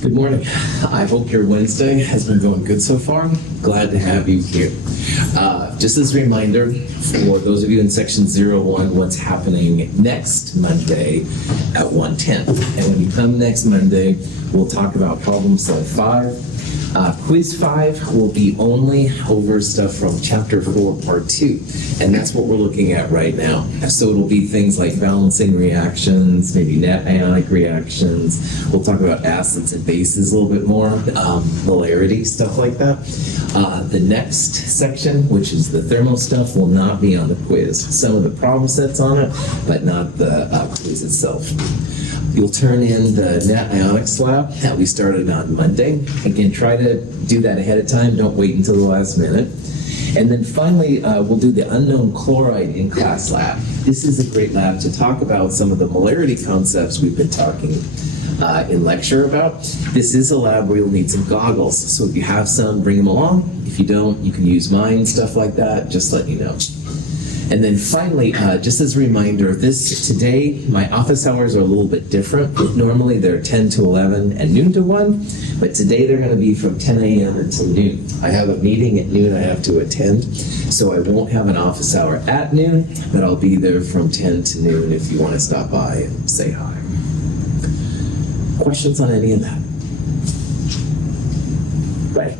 Good morning. I hope your Wednesday has been going good so far. Glad to have you here. Just as a reminder, for those of you in section 01, what's happening next Monday at 1:10. And when you come next Monday, we'll talk about problem set 5. Quiz 5 will be only over stuff from chapter 4, part 2. And that's what we're looking at right now. So it'll be things like balancing reactions, maybe net ionic reactions. We'll talk about acids and bases a little bit more, molarity, stuff like that. The next section, which is the thermal stuff, will not be on the quiz. Some of the problem sets on it, but not the quiz itself. You'll turn in the net ionics lab that we started on Monday. Again, try to do that ahead of time. Don't wait until the last minute. And then finally, we'll do the unknown chloride in-class lab. This is a great lab to talk about some of the molarity concepts we've been talking in lecture about. This is a lab where you'll need some goggles. So if you have some, bring them along. If you don't, you can use mine, stuff like that. Just let you know. And then finally, just as a reminder, today, my office hours are a little bit different. Normally they're 10 to 11 and noon to 1, but today they're going to be from 10 a.m. until noon. I have a meeting at noon I have to attend, so I won't have an office hour at noon, but I'll be there from 10 to noon if you want to stop by and say hi. Questions on any of that? Right.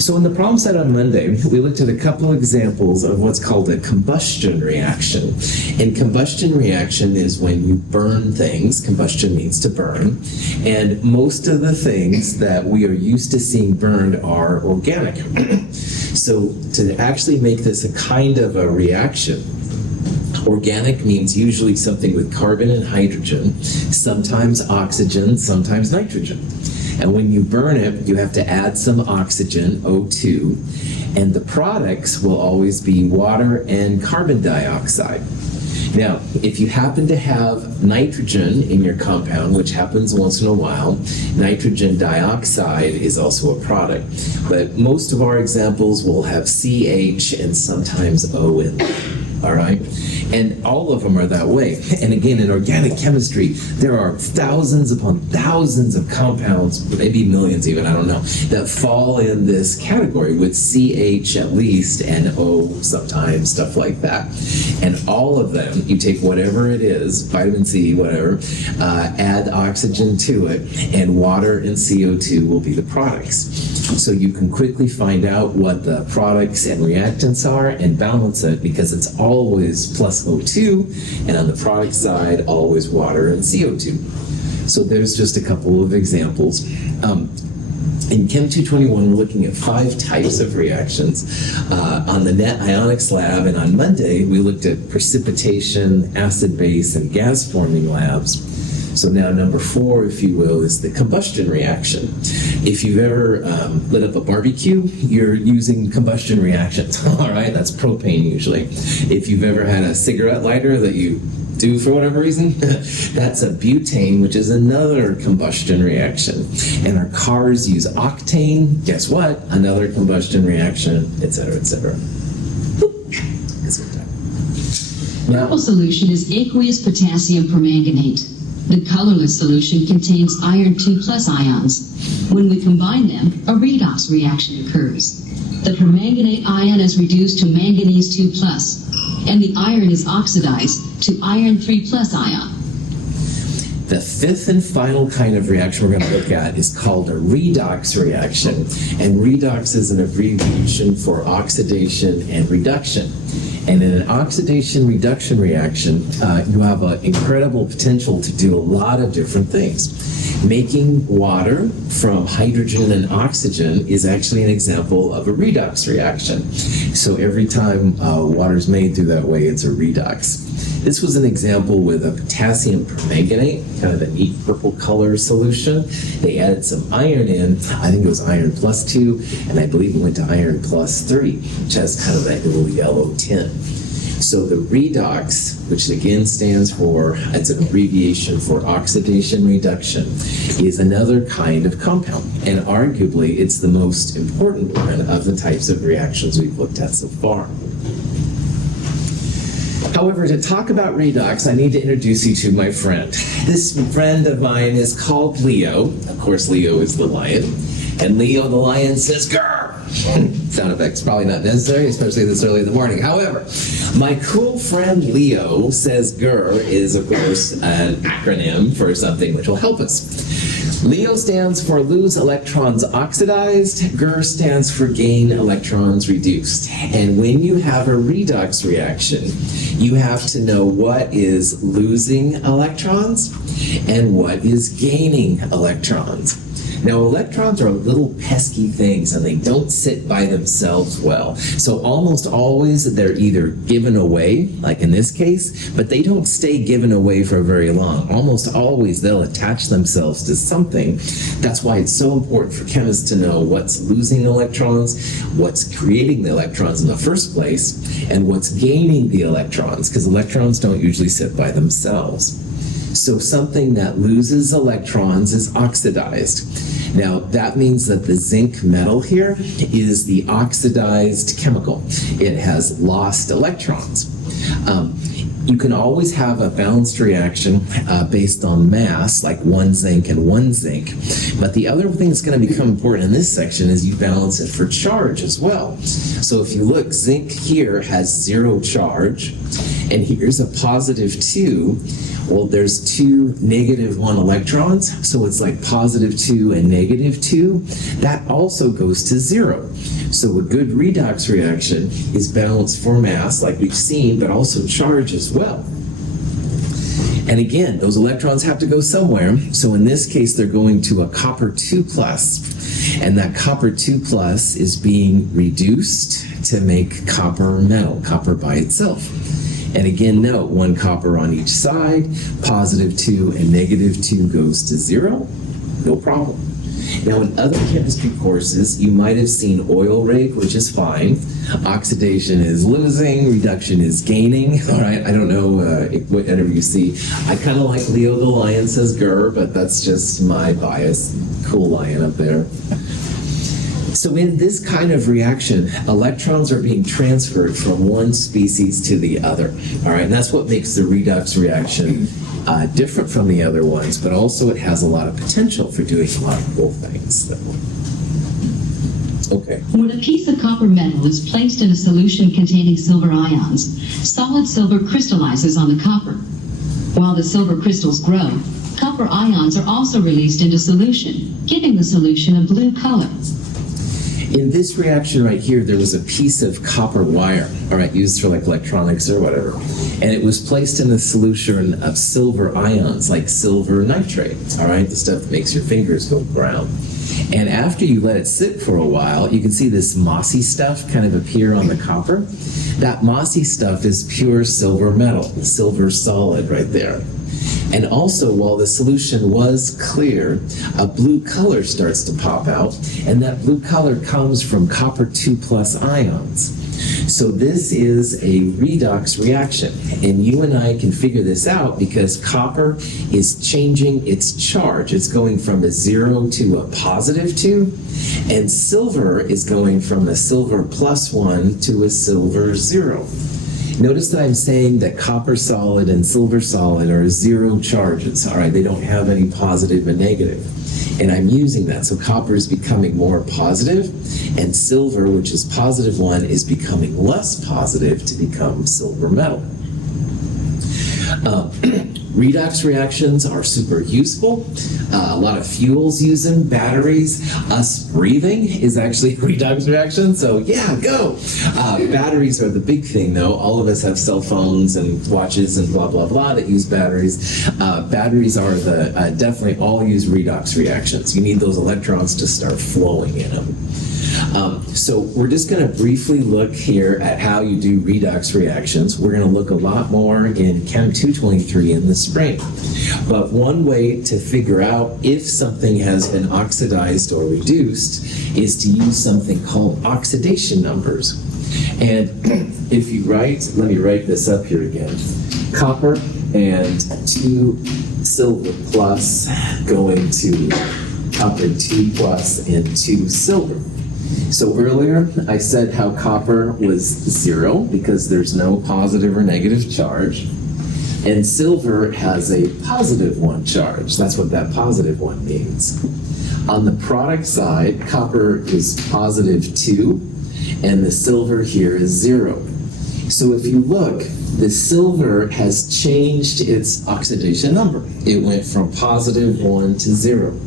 So in the problem set on Monday, we looked at a couple examples of what's called a combustion reaction. And combustion reaction is when you burn things. Combustion means to burn. And most of the things that we are used to seeing burned are organic. So to actually make this a kind of a reaction, organic means usually something with carbon and hydrogen, sometimes oxygen, sometimes nitrogen. And when you burn it, you have to add some oxygen, O2, and the products will always be water and carbon dioxide. Now, if you happen to have nitrogen in your compound, which happens once in a while, nitrogen dioxide is also a product. But most of our examples will have CH and sometimes O in them. All right? And all of them are that way. And again, in organic chemistry, there are thousands upon thousands of compounds, maybe millions even, I don't know, that fall in this category with CH at least and O sometimes, stuff like that. And all of them, you take whatever it is, vitamin C, whatever, add oxygen to it, and water and CO2 will be the products. So you can quickly find out what the products and reactants are and balance it, because it's always plus O2, and on the product side, always water and CO2. So there's just a couple of examples. In Chem 221, we're looking at 5 types of reactions. On the net ionics lab, and on Monday, we looked at precipitation, acid-base, and gas-forming labs. So now number 4, if you will, is the combustion reaction. If you've ever lit up a barbecue, you're using combustion reactions, all right? That's propane usually. If you've ever had a cigarette lighter that you do for whatever reason, that's a butane, which is another combustion reaction. And our cars use octane, guess what? Another combustion reaction, etc., etc. Purple solution is aqueous potassium permanganate. The colorless solution contains iron 2+ ions. When we combine them, a redox reaction occurs. The permanganate ion is reduced to manganese 2+, and the iron is oxidized to iron 3+ ion. The 5th and final kind of reaction we're going to look at is called a redox reaction. And redox is an abbreviation for oxidation and reduction. And in an oxidation-reduction reaction, you have an incredible potential to do a lot of different things. Making water from hydrogen and oxygen is actually an example of a redox reaction. So every time water is made through that way, it's a redox. This was an example with a potassium permanganate, kind of a neat purple color solution. They added some iron in, I think it was iron +2, and I believe it went to iron +3, which has kind of that little yellow tint. So the redox, which again stands for, it's an abbreviation for oxidation reduction, is another kind of compound. And arguably, it's the most important one of the types of reactions we've looked at so far. However, to talk about redox, I need to introduce you to my friend. This friend of mine is called Leo. Of course, Leo is the lion. And Leo the lion says, grr! Sound effects probably not necessary, especially this early in the morning. However, my cool friend Leo says grr is, of course, an acronym for something which will help us. Leo stands for lose electrons oxidized. Grr stands for gain electrons reduced. And when you have a redox reaction, you have to know what is losing electrons and what is gaining electrons. Now, electrons are little pesky things, and they don't sit by themselves well. So almost always they're either given away, like in this case, but they don't stay given away for very long. Almost always they'll attach themselves to something. That's why it's so important for chemists to know what's losing electrons, what's creating the electrons in the first place, and what's gaining the electrons, because electrons don't usually sit by themselves. So something that loses electrons is oxidized. Now, that means that the zinc metal here is the oxidized chemical. It has lost electrons. You can always have a balanced reaction based on mass, like one zinc and one zinc. But the other thing that's going to become important in this section is you balance it for charge as well. So if you look, zinc here has 0 charge, and here's a positive 2. Well, there's 2 negative 1 electrons, so it's like positive 2 and negative 2. That also goes to 0. So a good redox reaction is balanced for mass, like we've seen, but also charge as well. And again, those electrons have to go somewhere. So in this case, they're going to a copper 2+, and that copper 2+ is being reduced to make copper metal, copper by itself. And again, note, 1 copper on each side, positive 2 and negative 2 goes to 0, no problem. Now, in other chemistry courses, you might have seen oil rig, which is fine. Oxidation is losing, reduction is gaining. All right, I don't know whatever you see. I kind of like Leo the lion says grr, but that's just my bias. Cool lion up there. So in this kind of reaction, electrons are being transferred from one species to the other. All right, and that's what makes the redox reaction different from the other ones, but also it has a lot of potential for doing a lot of cool things. Okay. When a piece of copper metal is placed in a solution containing silver ions, solid silver crystallizes on the copper. While the silver crystals grow, copper ions are also released into solution, giving the solution a blue color. In this reaction right here, there was a piece of copper wire, all right, used for like electronics or whatever, and it was placed in a solution of silver ions, like silver nitrate, all right, the stuff that makes your fingers go brown. And after you let it sit for a while, you can see this mossy stuff kind of appear on the copper. That mossy stuff is pure silver metal, silver solid right there. And also, while the solution was clear, a blue color starts to pop out, and that blue color comes from copper 2+ ions. So this is a redox reaction, and you and I can figure this out because copper is changing its charge. It's going from a 0 to a positive 2, and silver is going from a silver +1 to a silver 0. Notice that I'm saying that copper solid and silver solid are 0 charges, all right? They don't have any positive and negative. And I'm using that. So copper is becoming more positive, and silver, which is +1, is becoming less positive to become silver metal. Redox reactions are super useful. A lot of fuels use them, batteries. Us breathing is actually a redox reaction, so yeah, go. Batteries are the big thing, though. All of us have cell phones and watches and blah, blah, blah that use batteries. Batteries are definitely all use redox reactions. You need those electrons to start flowing in them. So we're just going to briefly look here at how you do redox reactions. We're going to look a lot more in Chem 223 in the spring. But one way to figure out if something has been oxidized or reduced is to use something called oxidation numbers. And if you write, let me write this up here again, copper and 2 silver plus going to copper 2+ and 2 silver. So earlier I said how copper was 0 because there's no positive or negative charge. And silver has a positive 1 charge. That's what that positive 1 means. On the product side, copper is positive 2, and the silver here is 0. So if you look, the silver has changed its oxidation number. It went from positive 1 to 0.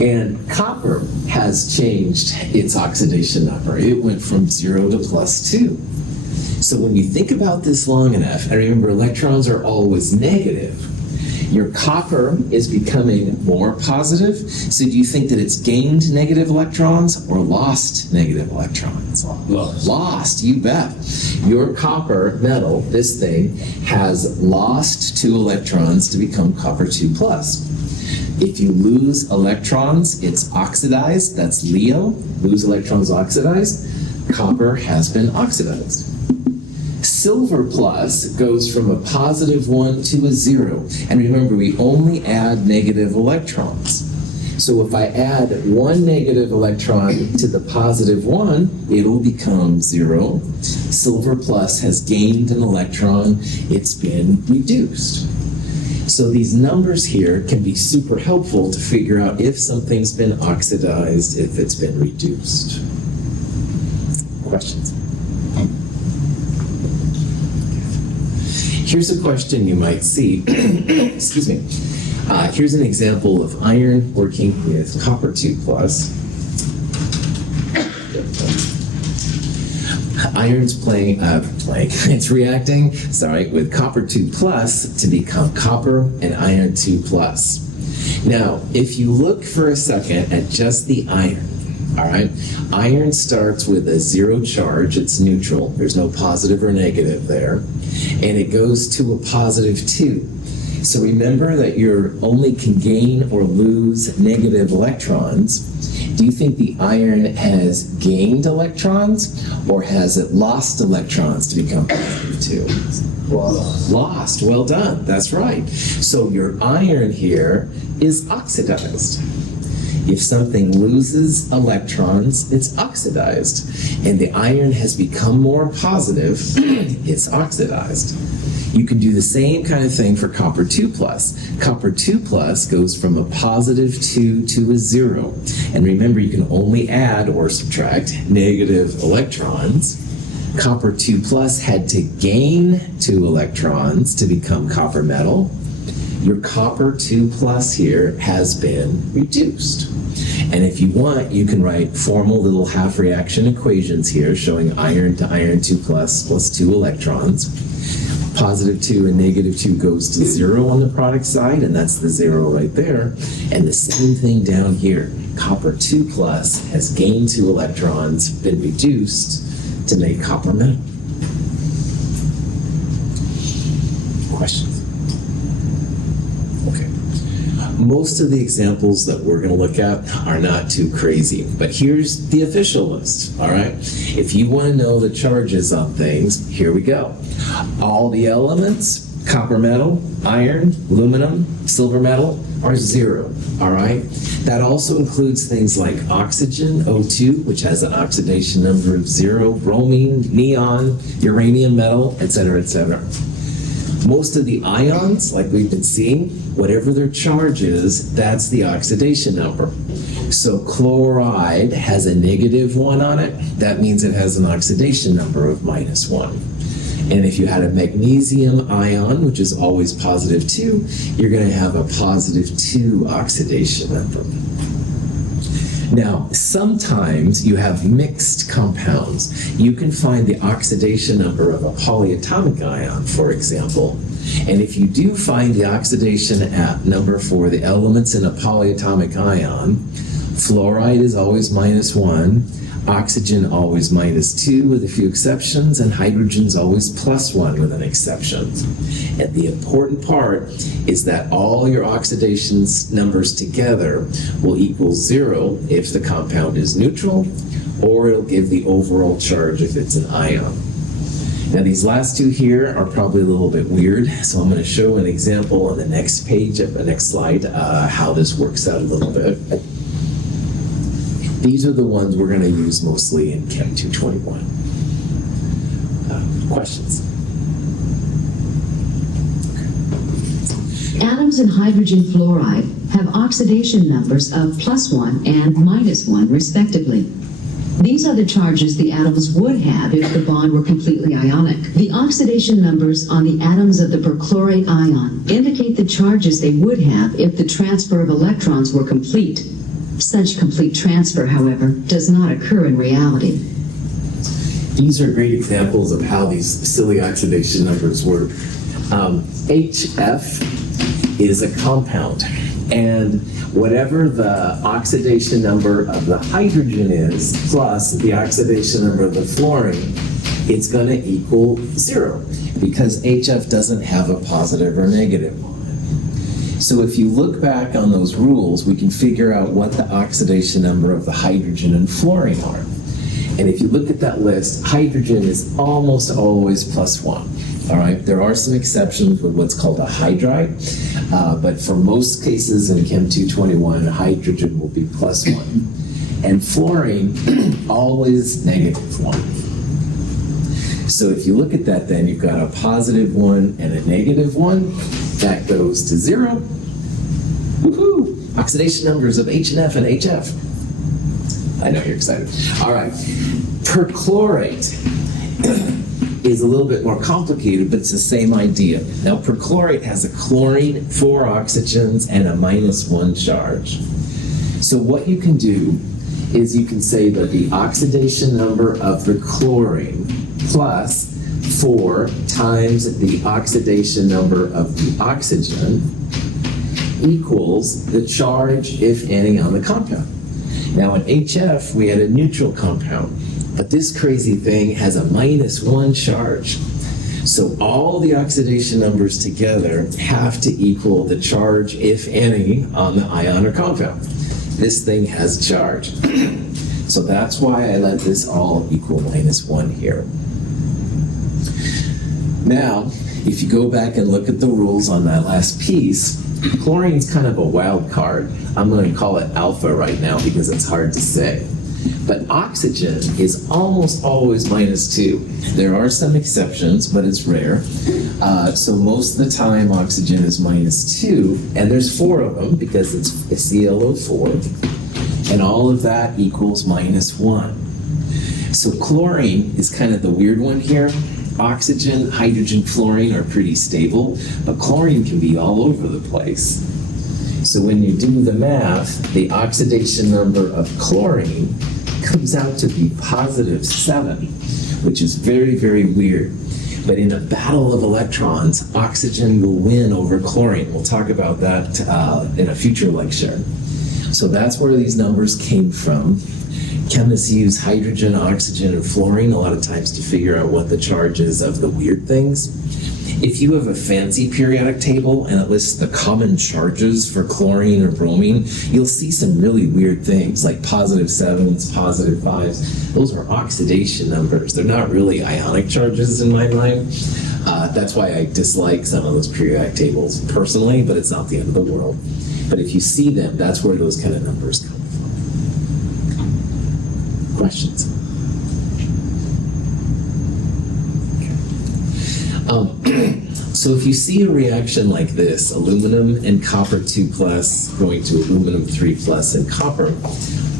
And copper has changed its oxidation number. It went from 0 to plus 2. So when you think about this long enough, and remember electrons are always negative, your copper is becoming more positive. So do you think that it's gained negative electrons or lost negative electrons? Lost, you bet. Your copper metal, this thing, has lost 2 electrons to become copper 2 plus. If you lose electrons, it's oxidized. That's Leo. Lose electrons, oxidized. Copper has been oxidized. Silver plus goes from a positive 1 to a 0. And remember, we only add negative electrons. So if I add 1 negative electron to the positive 1, it'll become 0. Silver plus has gained an electron. It's been reduced. So these numbers here can be super helpful to figure out if something's been oxidized, if it's been reduced. Questions? Here's a question you might see. Excuse me. Here's an example of iron working with copper 2 plus. Iron's it's reacting, with copper 2 plus to become copper and iron 2 plus. Now, if you look for a second at just the iron, all right, iron starts with a 0 charge, it's neutral, there's no positive or negative there, and it goes to a positive 2. So remember that you only can gain or lose negative electrons. Do you think the iron has gained electrons, or has it lost electrons to become positive 2? Lost. Well done. That's right. So your iron here is oxidized. If something loses electrons, it's oxidized. And the iron has become more positive, it's oxidized. You can do the same kind of thing for copper 2 plus. Copper 2 plus goes from a positive 2 to a 0. And remember, you can only add or subtract negative electrons. Copper 2 plus had to gain 2 electrons to become copper metal. Your copper 2 plus here has been reduced. And if you want, you can write formal little half reaction equations here showing iron to iron 2 plus 2 electrons. Positive 2 and negative 2 goes to 0 on the product side, and that's the 0 right there. And the same thing down here. Copper 2 plus has gained 2 electrons, been reduced to make copper metal. Questions? Okay. Most of the examples that we're going to look at are not too crazy, but here's the official list, all right? If you want to know the charges on things, here we go. All the elements, copper metal, iron, aluminum, silver metal, are 0, all right? That also includes things like oxygen, O2, which has an oxidation number of 0, bromine, neon, uranium metal, etc., etc. Most of the ions, like we've been seeing, whatever their charge is, that's the oxidation number. So chloride has a negative 1 on it. That means it has an oxidation number of -1. And if you had a magnesium ion, which is always positive 2, you're going to have a positive 2 oxidation number. Now, sometimes you have mixed compounds. You can find the oxidation number of a polyatomic ion, for example. And if you do find the oxidation number for the elements in a polyatomic ion, fluoride is always -1, oxygen always -2 with a few exceptions, and hydrogen's always +1 with an exception. And the important part is that all your oxidation numbers together will equal 0 if the compound is neutral, or it'll give the overall charge if it's an ion. Now these last two here are probably a little bit weird, so I'm going to show an example on the next page of the next slide how this works out a little bit. These are the ones we're going to use mostly in Chem 221. Questions? Atoms in hydrogen fluoride have oxidation numbers of +1 and -1 respectively. These are the charges the atoms would have if the bond were completely ionic. The oxidation numbers on the atoms of the perchlorate ion indicate the charges they would have if the transfer of electrons were complete. Such complete transfer, however, does not occur in reality. These are great examples of how these silly oxidation numbers work. HF is a compound, and whatever the oxidation number of the hydrogen is plus the oxidation number of the fluorine, it's going to equal 0 because HF doesn't have a positive or negative on it. So if you look back on those rules, we can figure out what the oxidation number of the hydrogen and fluorine are. And if you look at that list, hydrogen is almost always +1. All right, there are some exceptions with what's called a hydride, but for most cases in Chem 221, hydrogen will be +1. And fluorine, always -1. So if you look at that, then you've got a +1 and a -1. That goes to 0. Woohoo! Oxidation numbers of H and F and HF. I know you're excited. All right, perchlorate is a little bit more complicated, but it's the same idea. Now, perchlorate has a chlorine, 4 oxygens, and a -1 charge. So what you can do is you can say that the oxidation number of the chlorine plus 4 times the oxidation number of the oxygen equals the charge, if any, on the compound. Now, in HF, we had a neutral compound. But this crazy thing has a -1 charge. So all the oxidation numbers together have to equal the charge, if any, on the ion or compound. This thing has a charge. So that's why I let this all equal -1 here. Now, if you go back and look at the rules on that last piece, chlorine's kind of a wild card. I'm going to call it alpha right now because it's hard to say. But oxygen is almost always -2. There are some exceptions, but it's rare. So most of the time, oxygen is -2, and there's 4 of them because it's ClO4, and all of that equals -1. So chlorine is kind of the weird one here. Oxygen, hydrogen, fluorine are pretty stable, but chlorine can be all over the place. So when you do the math, the oxidation number of chlorine comes out to be +7, which is very, very weird. But in a battle of electrons, oxygen will win over chlorine. We'll talk about that in a future lecture. So that's where these numbers came from. Chemists use hydrogen, oxygen, and fluorine a lot of times to figure out what the charge is of the weird things. If you have a fancy periodic table and it lists the common charges for chlorine or bromine, you'll see some really weird things like +7s, +5s. Those are oxidation numbers. They're not really ionic charges in my mind. That's why I dislike some of those periodic tables personally, but it's not the end of the world. But if you see them, that's where those kind of numbers come from. Questions? So if you see a reaction like this, aluminum and copper 2+ going to aluminum 3+ and copper,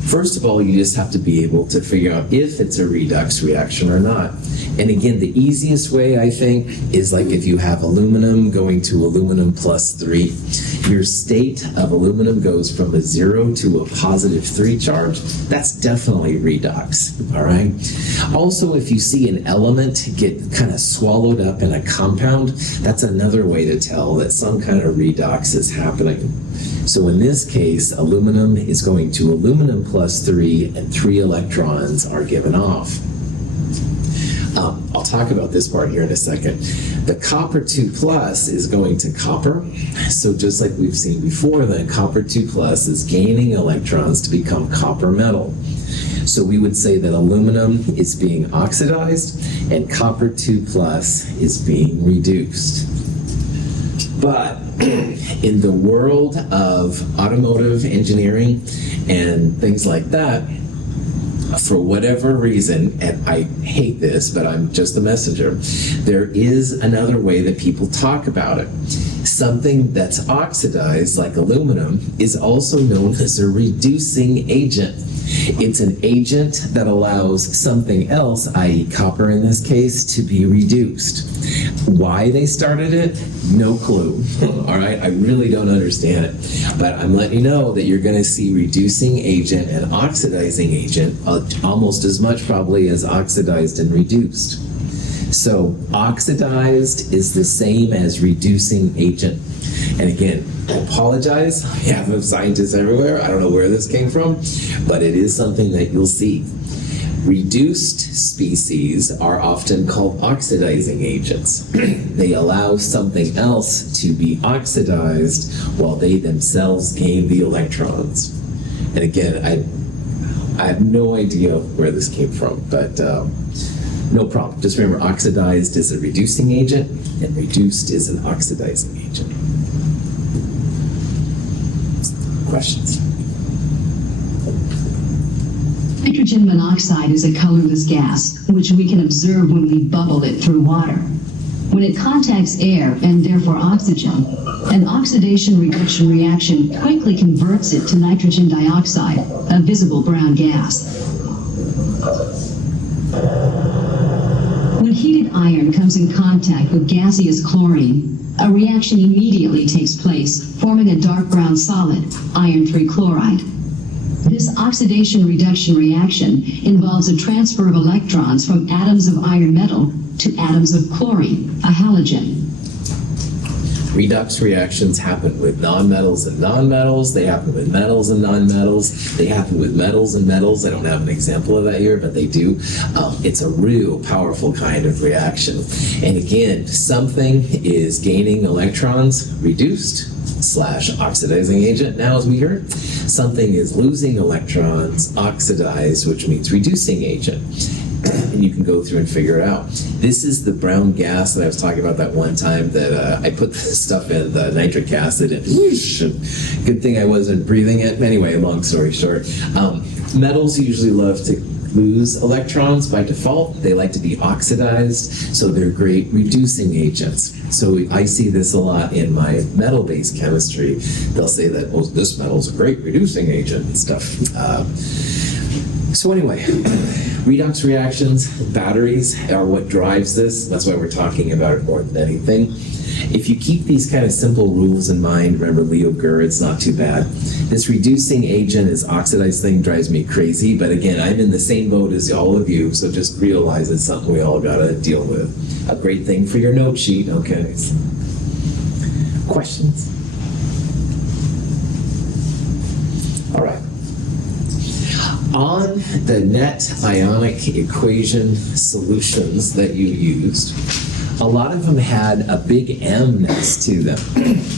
first of all, you just have to be able to figure out if it's a redox reaction or not. And again, the easiest way, I think, is like if you have aluminum going to aluminum +3, your state of aluminum goes from a 0 to a +3 charge. That's definitely redox, all right? Also, if you see an element get kind of swallowed up in a compound, that's another way to tell that some kind of redox is happening. So in this case, aluminum is going to aluminum +3 and 3 electrons are given off. I'll talk about this part here in a second. The copper 2+ is going to copper. So just like we've seen before, then copper 2+ is gaining electrons to become copper metal. So we would say that aluminum is being oxidized and copper 2+ is being reduced. But in the world of automotive engineering and things like that, For whatever reason, and I hate this, but I'm just the messenger, there is another way that people talk about it. Something that's oxidized, like aluminum, is also known as a reducing agent. It's an agent that allows something else, i.e. copper in this case, to be reduced. Why they started it, no clue. All right, I really don't understand it. But I'm letting you know that you're going to see reducing agent and oxidizing agent almost as much probably as oxidized and reduced. So oxidized is the same as reducing agent. And again, I apologize. I have scientists everywhere. I don't know where this came from, but it is something that you'll see. Reduced species are often called oxidizing agents. They allow something else to be oxidized while they themselves gain the electrons. And again, I have no idea where this came from, but no problem. Just remember, oxidized is a reducing agent, and reduced is an oxidizing agent. Questions? Nitrogen monoxide is a colorless gas, which we can observe when we bubble it through water. When it contacts air, and therefore oxygen, an oxidation-reduction reaction quickly converts it to nitrogen dioxide, a visible brown gas. When heated iron comes in contact with gaseous chlorine, a reaction immediately takes place, forming a dark brown solid, iron 3 chloride. This oxidation-reduction reaction involves a transfer of electrons from atoms of iron metal to atoms of chlorine, a halogen. Redox reactions happen with nonmetals and nonmetals. They happen with metals and nonmetals. They happen with metals and metals. I don't have an example of that here, but they do. It's a real powerful kind of reaction. And again, something is gaining electrons, reduced / oxidizing agent. Now, as we heard, something is losing electrons, oxidized, which means reducing agent. And you can go through and figure it out. This is the brown gas that I was talking about that one time that I put this stuff in, the nitric acid, and whoosh, good thing I wasn't breathing it. Anyway, long story short, metals usually love to lose electrons by default. They like to be oxidized, so they're great reducing agents. So I see this a lot in my metal-based chemistry. They'll say that, well, this metal's a great reducing agent and stuff. So anyway, redox reactions, batteries are what drives this. That's why we're talking about it more than anything. If you keep these kind of simple rules in mind, remember Leo Gurr, it's not too bad. This reducing agent, is oxidized thing, drives me crazy. But again, I'm in the same boat as all of you, so just realize it's something we all got to deal with. A great thing for your note sheet, okay? Questions? All right. On the net ionic equation solutions that you used, a lot of them had a big M next to them.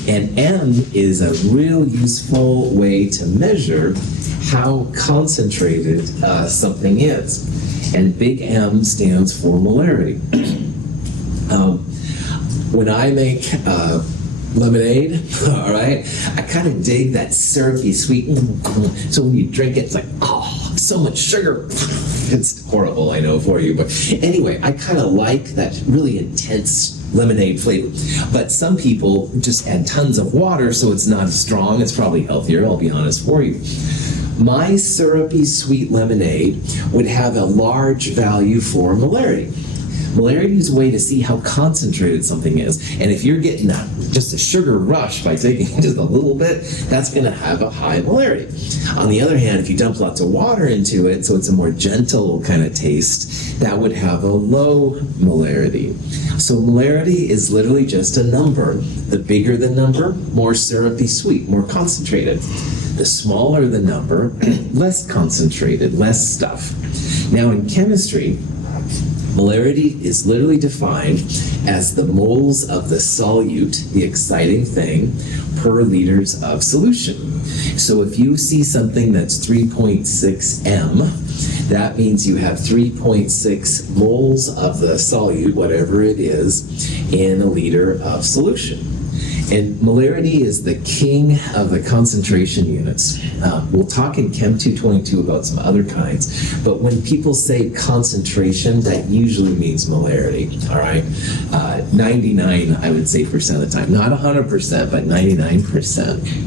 And M is a real useful way to measure how concentrated something is. And big M stands for molarity. When I make lemonade, all right, I kind of dig that syrupy sweet. So when you drink it, it's like, oh, so much sugar. It's horrible, I know, for you. But anyway, I kind of like that really intense lemonade flavor. But some people just add tons of water, so it's not as strong. It's probably healthier, I'll be honest for you. My syrupy sweet lemonade would have a large value for molarity. Molarity is a way to see how concentrated something is. And if you're getting just a sugar rush by taking just a little bit, that's going to have a high molarity. On the other hand, if you dump lots of water into it, so it's a more gentle kind of taste, that would have a low molarity. So molarity is literally just a number. The bigger the number, more syrupy sweet, more concentrated. The smaller the number, less concentrated, less stuff. Now in chemistry, molarity is literally defined as the moles of the solute, the exciting thing, per liters of solution. So if you see something that's 3.6 M, that means you have 3.6 moles of the solute, whatever it is, in a liter of solution. And molarity is the king of the concentration units. We'll talk in Chem 222 about some other kinds, but when people say concentration, that usually means molarity, all right? 99, I would say, percent of the time. Not 100%, but 99%.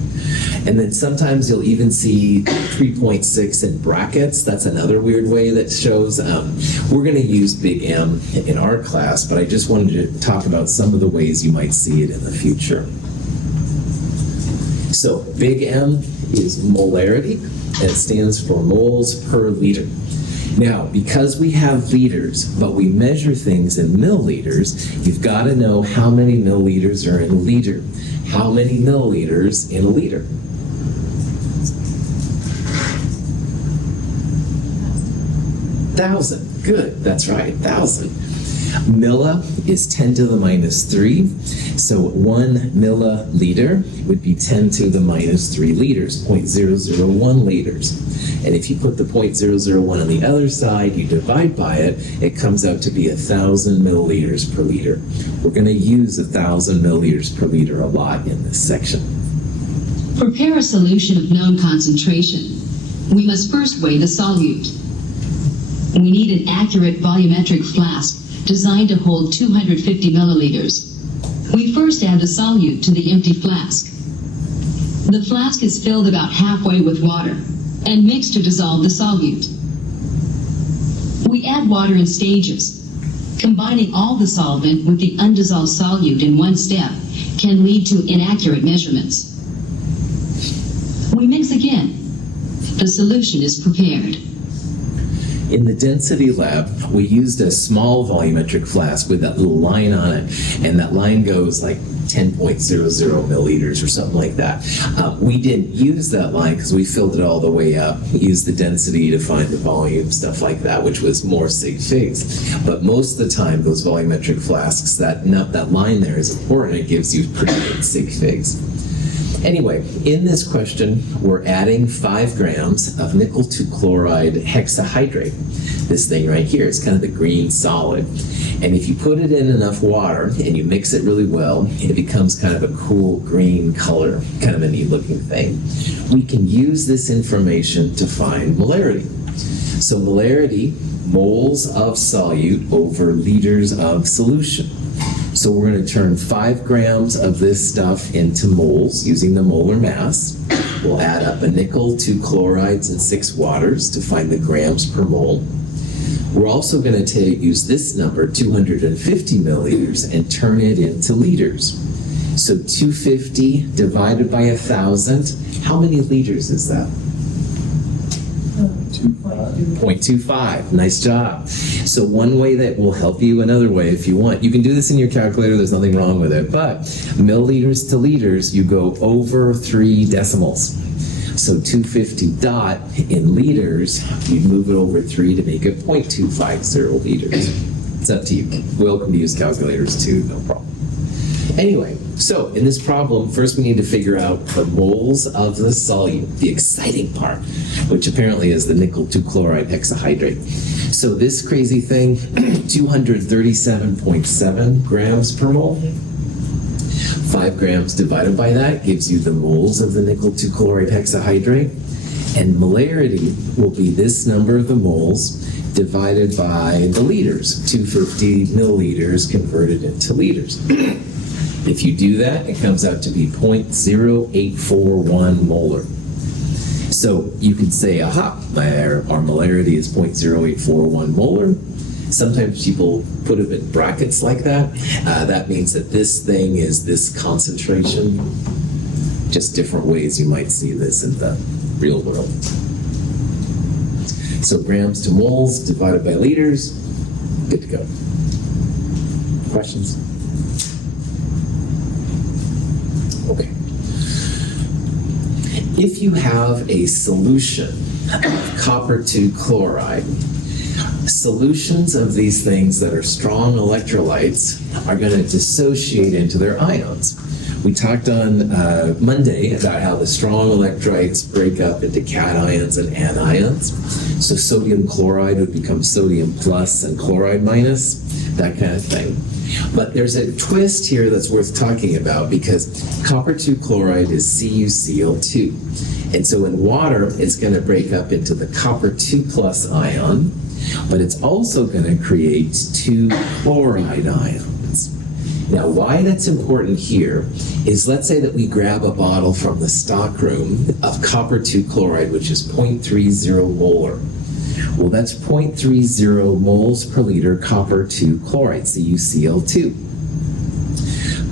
And then sometimes you'll even see 3.6 in brackets. That's another weird way that shows. We're going to use big M in our class, but I just wanted to talk about some of the ways you might see it in the future. So big M is molarity, and it stands for moles per liter. Now, because we have liters, but we measure things in milliliters, you've got to know how many milliliters are in a liter. How many milliliters in a liter? 1,000. Good, that's right, 1,000. Milli is 10 to the minus 3. So 1 milliliter would be 10 to the minus 3 liters, 0.001 liters. And if you put the 0.001 on the other side, you divide by it, it comes out to be 1,000 milliliters per liter. We're going to use 1,000 milliliters per liter a lot in this section. Prepare a solution of known concentration. We must first weigh the solute. We need an accurate volumetric flask designed to hold 250 milliliters. We first add the solute to the empty flask. The flask is filled about halfway with water and mixed to dissolve the solute. We add water in stages. Combining all the solvent with the undissolved solute in one step can lead to inaccurate measurements. We mix again. The solution is prepared. In the density lab, we used a small volumetric flask with that little line on it, and that line goes like 10.00 milliliters or something like that. We didn't use that line because we filled it all the way up. We used the density to find the volume, stuff like that, which was more sig figs. But most of the time, those volumetric flasks, that line there is important. It gives you pretty good sig figs. Anyway, in this question, we're adding 5 grams of nickel 2 chloride hexahydrate. This thing right here is kind of the green solid. And if you put it in enough water and you mix it really well, it becomes kind of a cool green color, kind of a neat looking thing. We can use this information to find molarity. So molarity, moles of solute over liters of solution. So we're going to turn 5 grams of this stuff into moles using the molar mass. We'll add up a nickel, 2 chlorides, and 6 waters to find the grams per mole. We're also going to use this number, 250 milliliters, and turn it into liters. So 250 divided by 1,000, how many liters is that? 0.25. Nice job. So one way that will help you, another way if you want. You can do this in your calculator, there's nothing wrong with it. But milliliters to liters, you go over 3 decimals. So 250 dot in liters, you move it over 3 to make it 0.250 liters. It's up to you. We're welcome to use calculators too, no problem. Anyway, so in this problem, first we need to figure out the moles of the solute, the exciting part, which apparently is the nickel 2 chloride hexahydrate. So this crazy thing, 237.7 grams per mole. 5 grams divided by that gives you the moles of the nickel 2 chloride hexahydrate. And molarity will be this number of the moles divided by the liters, 250 milliliters converted into liters. If you do that, it comes out to be 0.0841 molar. So you could say, aha, our molarity is 0.0841 molar. Sometimes people put it in brackets like that. That means that this thing is this concentration. Just different ways you might see this in the real world. So grams to moles divided by liters, good to go. Questions? Okay. If you have a solution of copper 2 chloride, solutions of these things that are strong electrolytes are going to dissociate into their ions. We talked on Monday about how the strong electrolytes break up into cations and anions. So sodium chloride would become sodium plus and chloride minus. that kind of thing. But there's a twist here that's worth talking about because copper 2 chloride is CuCl2. And so in water, it's going to break up into the copper 2 plus ion, but it's also going to create 2 chloride ions. Now, why that's important here is let's say that we grab a bottle from the stockroom of copper 2 chloride, which is 0.30 molar. Well, that's 0.30 moles per liter copper 2 chloride, CuCl2.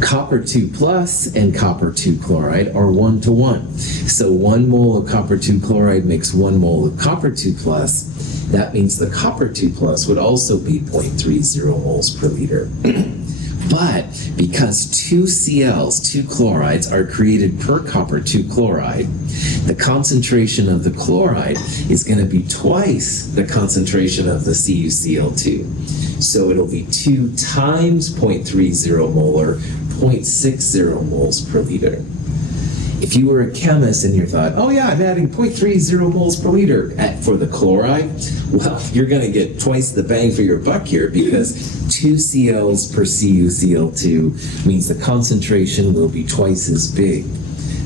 Copper 2 plus and copper 2 chloride are 1-to-1. So 1 mole of copper 2 chloride makes 1 mole of copper 2 plus. That means the copper 2 plus would also be 0.30 moles per liter. But because 2 Cls, 2 chlorides, are created per copper 2 chloride, the concentration of the chloride is going to be twice the concentration of the CuCl2. So it'll be 2 times 0.30 molar, 0.60 moles per liter. If you were a chemist and you thought, oh yeah, I'm adding 0.30 moles per liter for the chloride, well, you're going to get twice the bang for your buck here because 2 Cls per CuCl2 means the concentration will be twice as big.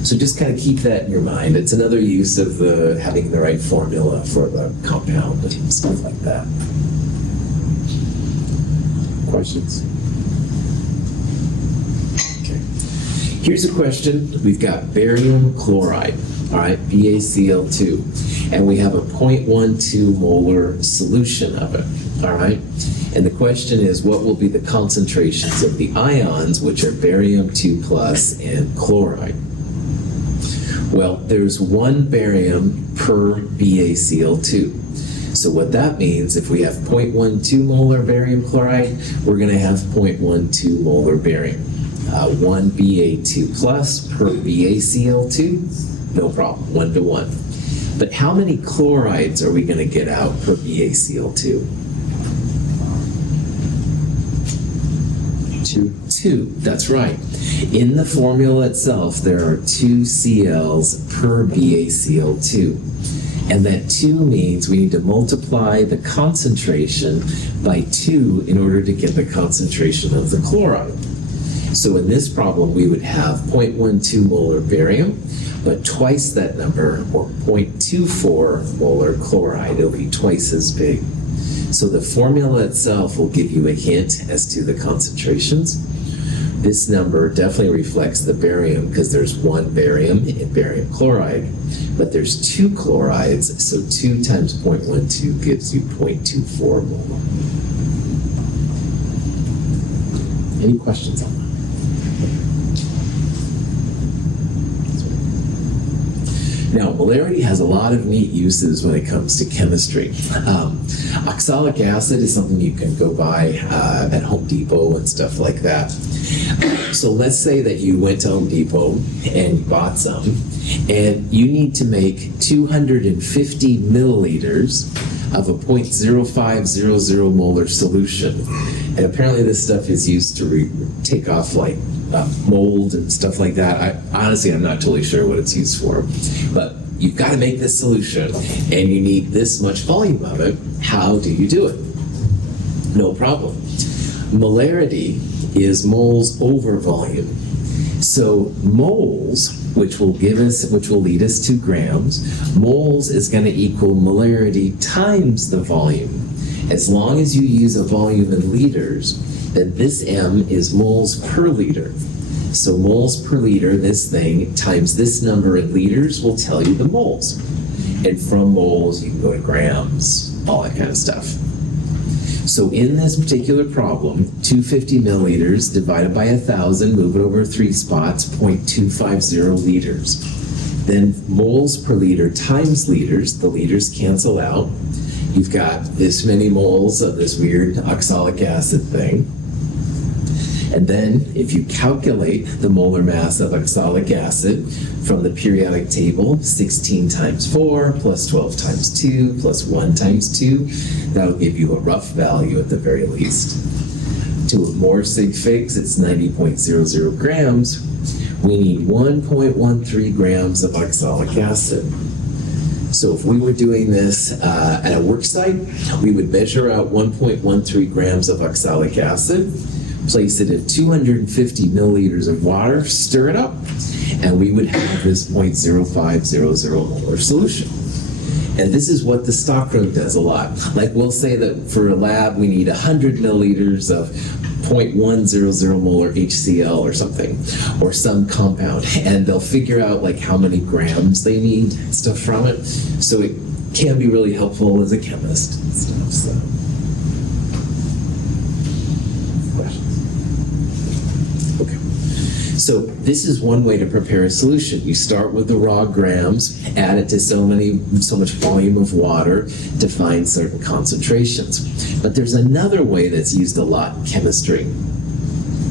So just kind of keep that in your mind. It's another use of having the right formula for the compound and stuff like that. Questions? Here's a question. We've got barium chloride, all right, BaCl2, and we have a 0.12 molar solution of it, all right? And the question is, what will be the concentrations of the ions, which are barium 2 plus and chloride? Well, there's 1 barium per BaCl2. So what that means, if we have 0.12 molar barium chloride, we're going to have 0.12 molar barium. 1 Ba2 plus per BaCl2, no problem, 1-to-1. But how many chlorides are we going to get out per BaCl2? 2. That's right. In the formula itself, there are 2 Cls per BaCl2. And that 2 means we need to multiply the concentration by 2 in order to get the concentration of the chloride. So in this problem, we would have 0.12 molar barium, but twice that number, or 0.24 molar chloride. It'll be twice as big. So the formula itself will give you a hint as to the concentrations. This number definitely reflects the barium because there's 1 barium in barium chloride, but there's 2 chlorides, so 2 times 0.12 gives you 0.24 molar. Any questions on that? Now, molarity has a lot of neat uses when it comes to chemistry. Oxalic acid is something you can go buy at Home Depot and stuff like that. So let's say that you went to Home Depot and you bought some, and you need to make 250 milliliters of a 0.0500 molar solution. And apparently this stuff is used to take off like mold and stuff like that. Honestly, I'm not totally sure what it's used for. But you've got to make this solution, and you need this much volume of it. How do you do it? No problem. Molarity is moles over volume. So moles, which will lead us to grams, moles is going to equal molarity times the volume. As long as you use a volume in liters, then this M is moles per liter. So moles per liter, this thing, times this number in liters will tell you the moles. And from moles, you can go to grams, all that kind of stuff. So in this particular problem, 250 milliliters divided by 1,000, move it over 3 spots, 0.250 liters. Then moles per liter times liters, the liters cancel out. You've got this many moles of this weird oxalic acid thing. And then if you calculate the molar mass of oxalic acid from the periodic table, 16 times 4 plus 12 times 2 plus 1 times 2, that'll give you a rough value at the very least. To a more sig figs, it's 90.00 grams. We need 1.13 grams of oxalic acid. So if we were doing this at a work site, we would measure out 1.13 grams of oxalic acid, place it in 250 milliliters of water, stir it up, and we would have this 0.0500 molar solution. And this is what the stockroom does a lot. Like we'll say that for a lab we need 100 milliliters of 0.100 molar HCl or something, or some compound, and they'll figure out like how many grams they need, stuff from it. So it can be really helpful as a chemist and stuff. So. So this is one way to prepare a solution. You start with the raw grams, add it to so much volume of water to find certain concentrations. But there's another way that's used a lot in chemistry.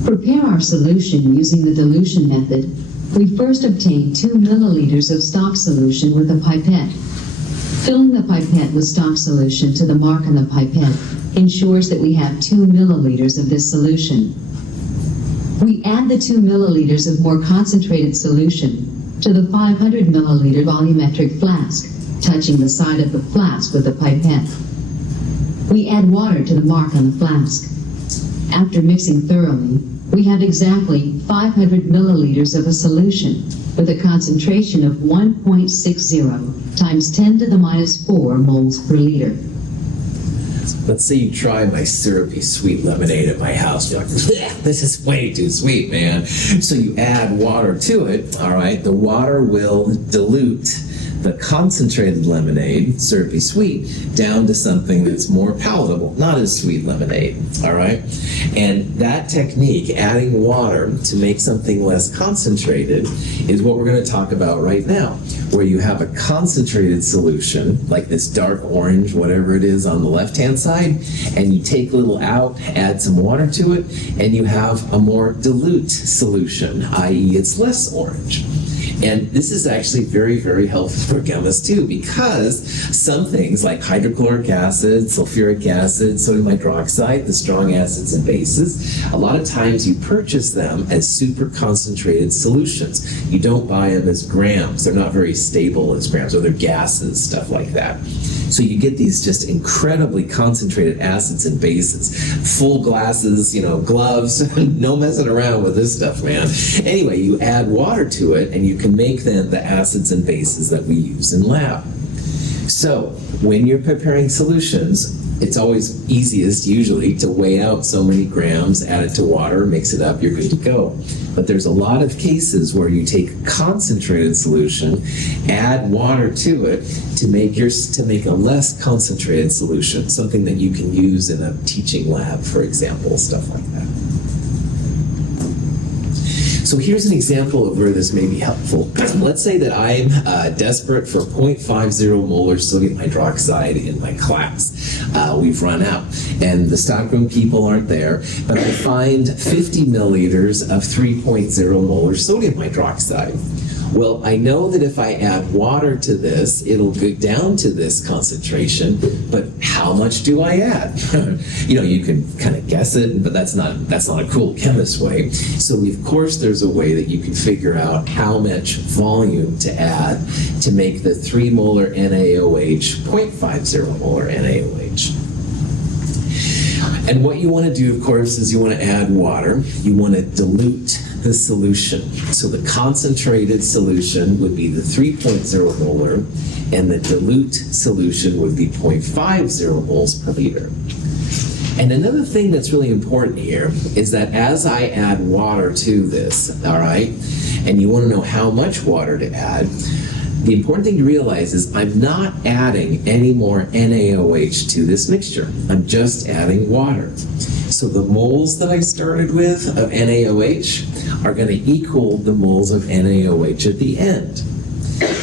Prepare our solution using the dilution method. We first obtain 2 milliliters of stock solution with a pipette. Filling the pipette with stock solution to the mark on the pipette ensures that we have 2 milliliters of this solution. We add the 2 milliliters of more concentrated solution to the 500 milliliter volumetric flask, touching the side of the flask with the pipette. We add water to the mark on the flask. After mixing thoroughly, we have exactly 500 milliliters of a solution with a concentration of 1.60 times 10 to the minus 4 moles per liter. Let's say you try my syrupy sweet lemonade at my house. You're like, this is way too sweet, man. So you add water to it, all right? The water will dilute the concentrated lemonade, syrupy sweet, down to something that's more palatable, not as sweet lemonade, all right? And that technique, adding water to make something less concentrated, is what we're going to talk about right now, where you have a concentrated solution, like this dark orange, whatever it is on the left-hand side, and you take a little out, add some water to it, and you have a more dilute solution, i.e. it's less orange. And this is actually very, very helpful for chemists too, because some things like hydrochloric acid, sulfuric acid, sodium hydroxide, the strong acids and bases, a lot of times you purchase them as super concentrated solutions. You don't buy them as grams. They're not very stable as grams, or they're gases, stuff like that. So you get these just incredibly concentrated acids and bases. Full glasses, gloves, no messing around with this stuff, man. Anyway, you add water to it and you can make then the acids and bases that we use in lab. So when you're preparing solutions, it's always easiest usually to weigh out so many grams, add it to water, mix it up, you're good to go. But there's a lot of cases where you take a concentrated solution, add water to it to make a less concentrated solution, something that you can use in a teaching lab, for example, stuff like that. So here's an example of where this may be helpful. Let's say that I'm desperate for 0.50 molar sodium hydroxide in my class. We've run out, and the stockroom people aren't there, but I find 50 milliliters of 3.0 molar sodium hydroxide. Well, I know that if I add water to this, it'll go down to this concentration, but how much do I add? You can kind of guess it, but that's not a cool chemist way. So of course there's a way that you can figure out how much volume to add to make the 3 molar NaOH 0.50 molar NaOH. And what you want to do, of course, is you want to add water. You want to dilute the solution. So the concentrated solution would be the 3.0 molar, and the dilute solution would be 0.50 moles per liter. And another thing that's really important here is that as I add water to this, all right, and you want to know how much water to add, the important thing to realize is I'm not adding any more NaOH to this mixture. I'm just adding water. So the moles that I started with of NaOH are going to equal the moles of NaOH at the end.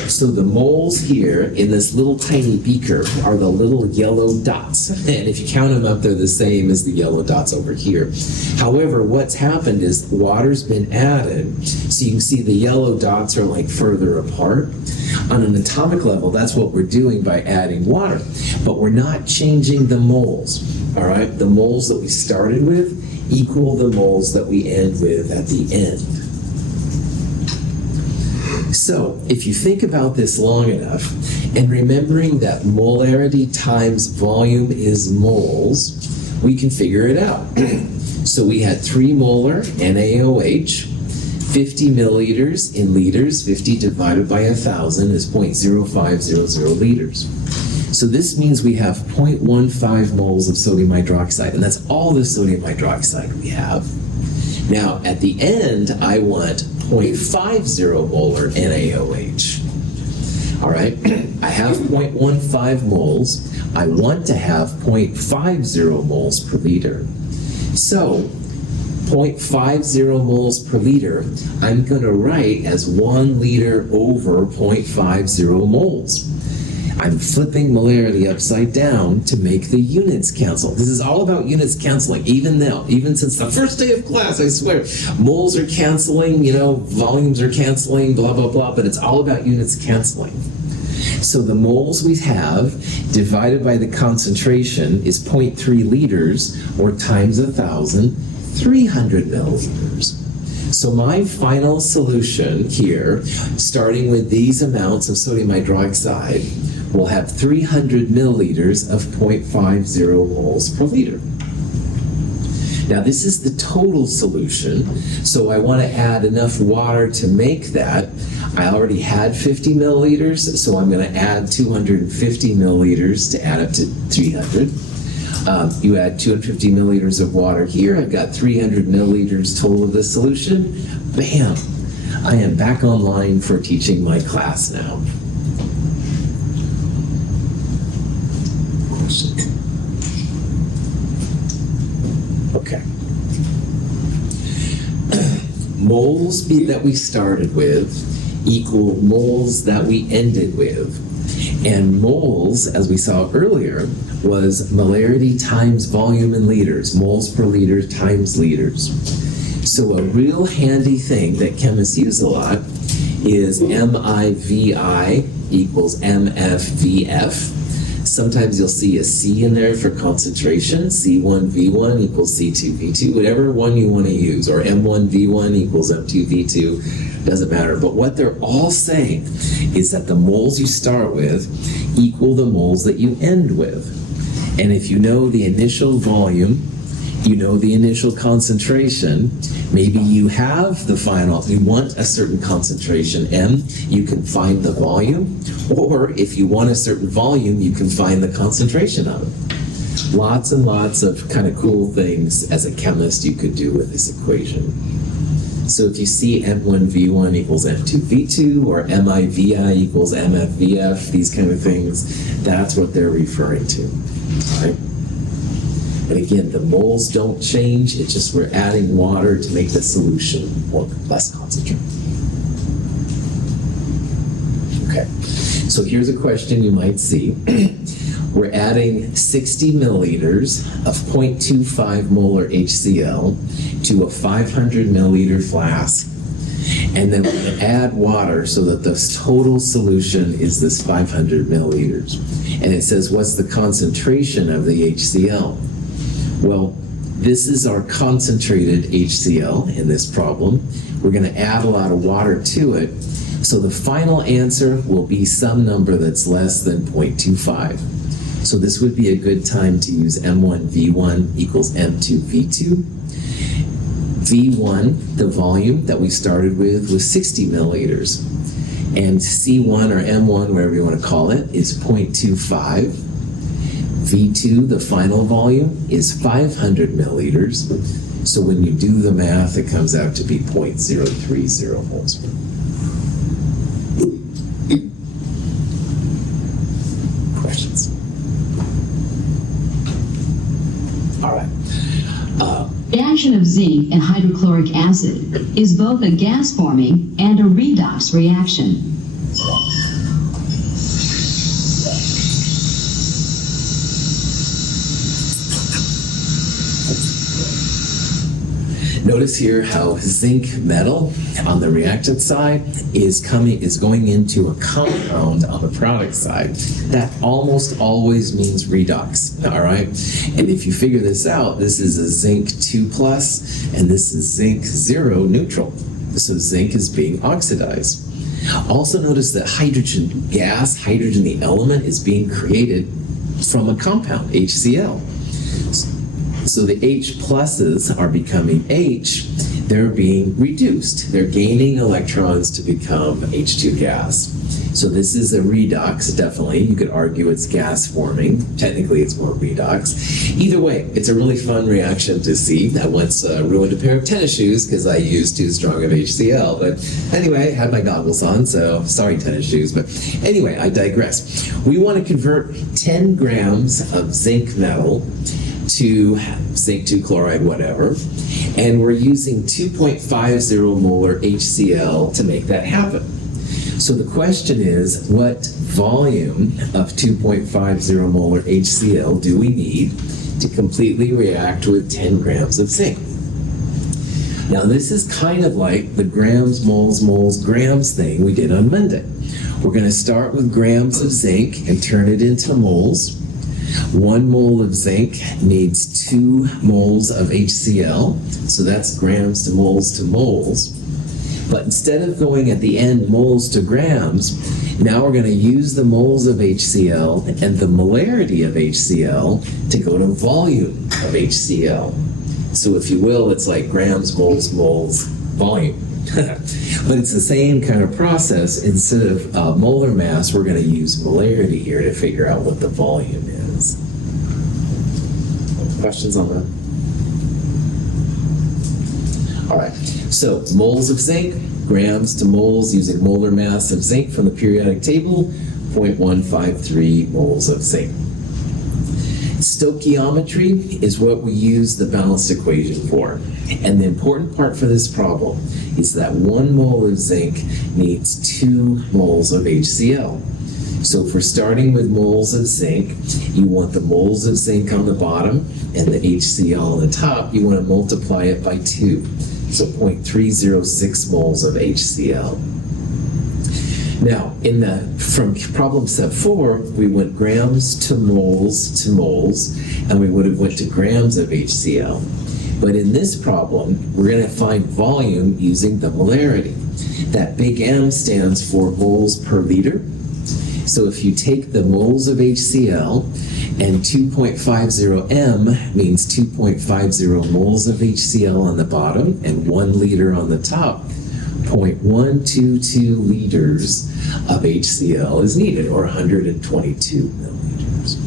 So the moles here in this little tiny beaker are the little yellow dots. And if you count them up, they're the same as the yellow dots over here. However, what's happened is water's been added. So you can see the yellow dots are like further apart. On an atomic level, that's what we're doing by adding water. But we're not changing the moles. All right? The moles that we started with equal the moles that we end with at the end. So, if you think about this long enough, And remembering that molarity times volume is moles, we can figure it out. So we had 3 molar NaOH, 50 milliliters in liters, 50 divided by 1,000 is 0.0500 liters. So this means we have 0.15 moles of sodium hydroxide, and that's all the sodium hydroxide we have. Now, at the end, I want 0.50 molar NaOH. All right, I have 0.15 moles. I want to have 0.50 moles per liter. So, 0.50 moles per liter, I'm going to write as 1 liter over 0.50 moles. I'm flipping molarity upside down to make the units cancel. This is all about units canceling, even now, even since the first day of class, I swear. Moles are canceling, volumes are canceling, blah, blah, blah, but it's all about units canceling. So the moles we have divided by the concentration is 0.3 liters, or times 1,000, 300 milliliters. So my final solution here, starting with these amounts of sodium hydroxide, will have 300 milliliters of 0.50 moles per liter. Now this is the total solution, so I want to add enough water to make that. I already had 50 milliliters, so I'm going to add 250 milliliters to add up to 300. You add 250 milliliters of water here. I've got 300 milliliters total of the solution. Bam! I am back online for teaching my class now. Okay. Moles that we started with equal moles that we ended with. And moles, as we saw earlier, was molarity times volume in liters, moles per liter times liters. So a real handy thing that chemists use a lot is MIVI equals MFVF. Sometimes you'll see a C in there for concentration, C1V1 equals C2V2, whatever one you want to use, or M1V1 equals M2V2, doesn't matter. But what they're all saying is that the moles you start with equal the moles that you end with. And if you know the initial volume, you know the initial concentration, maybe you have the final, you want a certain concentration M, you can find the volume, or if you want a certain volume, you can find the concentration of it. Lots and lots of kind of cool things as a chemist you could do with this equation. So if you see M1V1 equals M2V2 or MIVI equals MFVF, these kind of things, that's what they're referring to. Right? And again, the moles don't change, it's just we're adding water to make the solution less concentrated. Okay, so here's a question you might see. We're adding 60 milliliters of 0.25 molar HCl to a 500 milliliter flask. And then we're going to add water so that the total solution is this 500 milliliters. And it says, what's the concentration of the HCl? Well, this is our concentrated HCl in this problem. We're going to add a lot of water to it. So the final answer will be some number that's less than 0.25. So this would be a good time to use M1V1 equals M2V2. V1, the volume that we started with, was 60 milliliters. And C1 or M1, whatever you want to call it, is 0.25. V2, the final volume, is 500 milliliters. So when you do the math, it comes out to be 0.030 moles per liter. Questions? All right. The action of zinc and hydrochloric acid is both a gas-forming and a redox reaction. Notice here how zinc metal on the reactant side is going into a compound on the product side. That almost always means redox, all right? And if you figure this out, this is a zinc 2+, and this is zinc 0 neutral. So zinc is being oxidized. Also notice that hydrogen gas, hydrogen the element, is being created from a compound, HCl. So the H pluses are becoming H, they're being reduced. They're gaining electrons to become H2 gas. So this is a redox, definitely. You could argue it's gas forming. Technically, it's more redox. Either way, it's a really fun reaction to see. I once ruined a pair of tennis shoes because I used too strong of HCl. But anyway, I had my goggles on, so sorry, tennis shoes. But anyway, I digress. We want to convert 10 grams of zinc metal to zinc 2 chloride, whatever. And we're using 2.50 molar HCl to make that happen. So the question is, what volume of 2.50 molar HCl do we need to completely react with 10 grams of zinc? Now this is kind of like the grams, moles, moles, grams thing we did on Monday. We're going to start with grams of zinc and turn it into moles. 1 mole of zinc needs 2 moles of HCl, so that's grams to moles. But instead of going at the end moles to grams, now we're going to use the moles of HCl and the molarity of HCl to go to volume of HCl. So if you will, it's like grams, moles, volume. But it's the same kind of process. Instead of molar mass, we're going to use molarity here to figure out what the volume is. Questions on that? All right, so moles of zinc, grams to moles using molar mass of zinc from the periodic table, 0.153 moles of zinc. Stoichiometry is what we use the balanced equation for. And the important part for this problem is that 1 mole of zinc needs 2 moles of HCl. So if we're starting with moles of zinc, you want the moles of zinc on the bottom and the HCl on the top, you want to multiply it by 2. So 0.306 moles of HCl. Now, from problem set 4, we went grams to moles, and we would have went to grams of HCl. But in this problem, we're going to find volume using the molarity. That big M stands for moles per liter. So if you take the moles of HCl, and 2.50 M means 2.50 moles of HCl on the bottom and 1 liter on the top, 0.122 liters of HCl is needed, or 122 milliliters.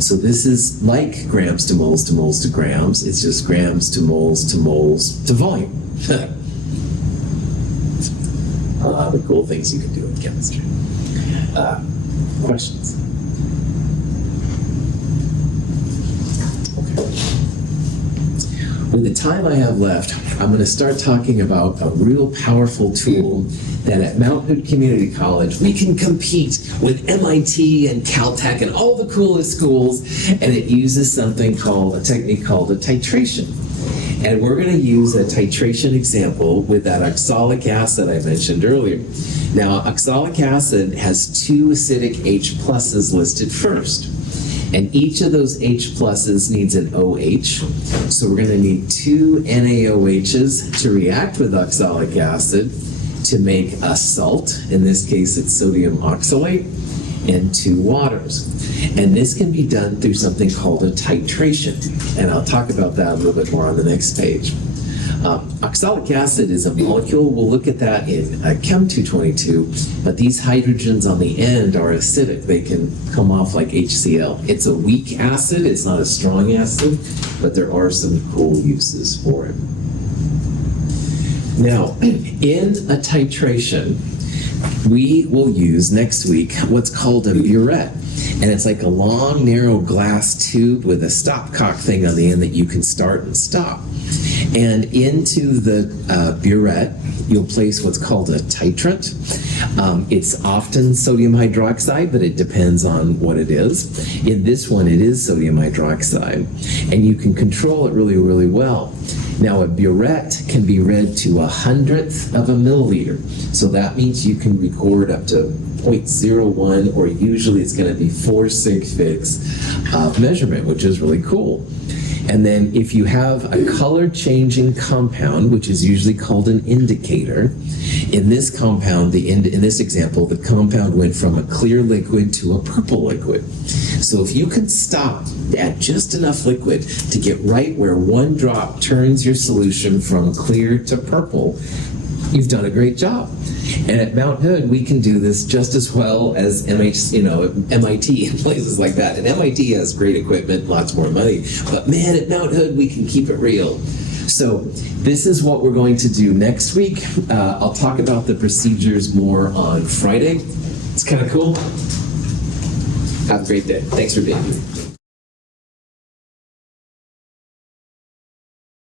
So this is like grams to moles to grams. It's just grams to moles to volume. A lot of cool things you can do in chemistry. Questions? With the time I have left, I'm going to start talking about a real powerful tool that at Mount Hood Community College we can compete with MIT and Caltech and all the coolest schools, and it uses a technique called a titration. And we're going to use a titration example with that oxalic acid I mentioned earlier. Now, oxalic acid has 2 acidic H pluses listed first. And each of those H pluses needs an OH. So we're going to need 2 NaOHs to react with oxalic acid to make a salt. In this case, it's sodium oxalate, and 2 waters. And this can be done through something called a titration. And I'll talk about that a little bit more on the next page. Oxalic acid is a molecule. We'll look at that in Chem 222, but these hydrogens on the end are acidic. They can come off like HCl. It's a weak acid. It's not a strong acid, but there are some cool uses for it. Now, in a titration, we will use next week what's called a burette. And it's like a long, narrow glass tube with a stopcock thing on the end that you can start and stop. And into the burette, you'll place what's called a titrant. It's often sodium hydroxide, but it depends on what it is. In this one, it is sodium hydroxide. And you can control it really, really well. Now, a burette can be read to 1/100th of a milliliter. So that means you can record up to 0.01, or usually it's going to be 4 sig figs of measurement, which is really cool. And then if you have a color changing compound, which is usually called an indicator, In this compound, in this example, the compound went from a clear liquid to a purple liquid. So if you can stop at just enough liquid to get right where one drop turns your solution from clear to purple, you've done a great job. And at Mount Hood, we can do this just as well as MIT and places like that. And MIT has great equipment, lots more money. But man, at Mount Hood, we can keep it real. So this is what we're going to do next week. I'll talk about the procedures more on Friday. It's kind of cool. Have a great day. Thanks for being here.